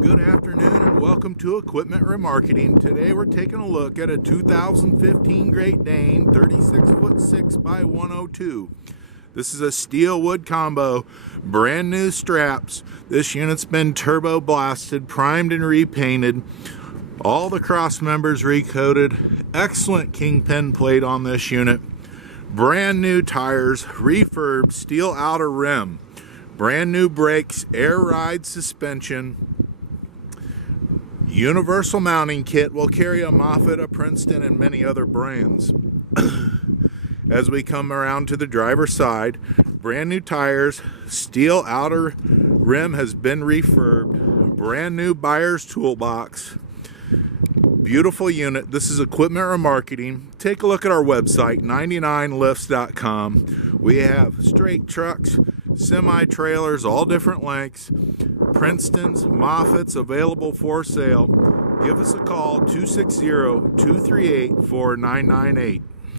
Good afternoon and welcome to Equipment Remarketing. Today we're taking a look at a 2015 Great Dane 36'6" by 102. This is a steel wood combo, brand new straps. This unit's been turbo blasted, primed and repainted. All the cross members recoated. Excellent kingpin plate on this unit. Brand new tires, refurbed steel outer rim. Brand new brakes, air ride suspension. Universal mounting kit. Will carry a Moffett, a Princeton, and many other brands. As we come around to the driver's side, brand new tires, steel outer rim has been refurbed, brand new buyer's toolbox. Beautiful unit. This is Equipment Remarketing. Take a look at our website, 99lifts.com. We have straight trucks, semi-trailers, all different lengths, Princetons, Moffetts available for sale. Give us a call, 260-238-4998.